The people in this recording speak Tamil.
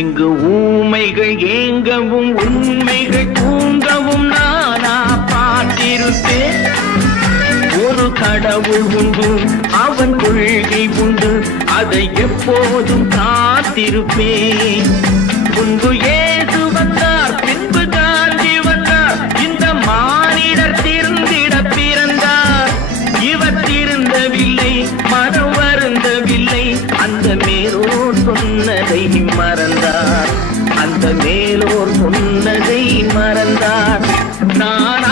இங்கு ஊமைகள் ஏங்கவும் உண்மைகள் தூங்கவும் நானா பார்த்திருப்பேன். ஒரு கடவுள் உண்டு, அவன் கொள்கை உண்டு, அதை எப்போதும் காத்திருப்பேன். முன்பு ஏது வந்தார், பின்பு காந்தி வந்தார், இந்த மானிடர் திருந்திட பிறந்தார். இவர் திருந்தவில்லை, மனம் வருந்தவில்லை, அந்த மேலோர் சொன்னதை மறந்தார், அந்த மேலோர் சொன்னதை மறந்தார். நான்